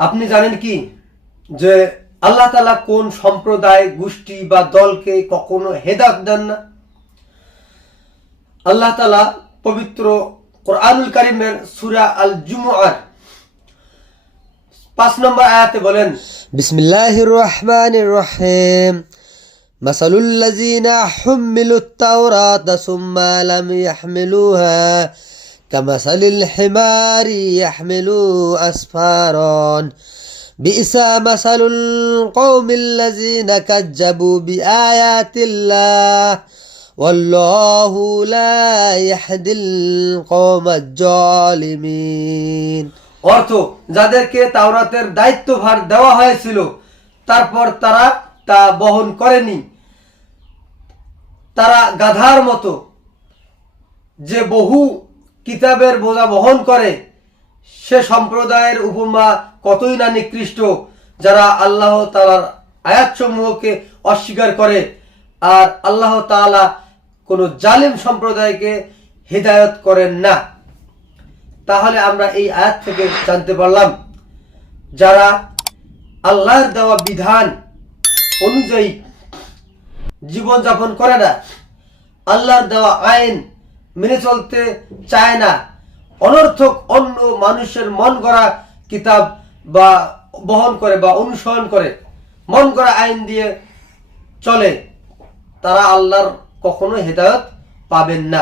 আপনি জানেন কি যে আল্লাহ তালা কোন সম্প্রদায় গোষ্ঠী বা দলকে কখনো হেদাত দেন না আল্লাহ তালা পবিত্র কোরআনুল কারিমের সুরা আল জুমুয়ার পাঁচ নম্বর আয়াতে বলেন بسم الله الرحمن الرحيم مثل الذين حملوا التوراة ثم لم يحملوها كمثل الحمار يحمل أسفارا بئس مثل القوم الذين كذبوا بآيات الله والله لا يهدي القوم الظالمين অর্থ যাদেরকে তাওরাতের দায়িত্বভার দেওয়া হয়েছিল তারপর তারা তা বহন করেনি তারা গাধার মতো যে বহু কিতাবের বোঝা বহন করে, সে সম্প্রদায়ের উপমা কতই না নিকৃষ্ট, যারা আল্লাহ তালার আয়াতসমূহকে অস্বীকার করে আর আল্লাহ তাআলা কোনো জালিম সম্প্রদায়কে হেদায়ত করেন না। তাহলে আমরা এই আয়াত থেকে জানতে পারলাম, যারা আল্লাহর দেওয়া বিধান অনুযায়ী জীবনযাপন করে না, আল্লাহর দেওয়া আইন মেনে চলতে চায় না। অনর্থক অন্য মানুষের মন করা কিতাব বা বহন করে বা অনুসরণ করে, মন করা আইন দিয়ে চলে। তারা আল্লাহর কখনো হেদায়ত পাবেন না।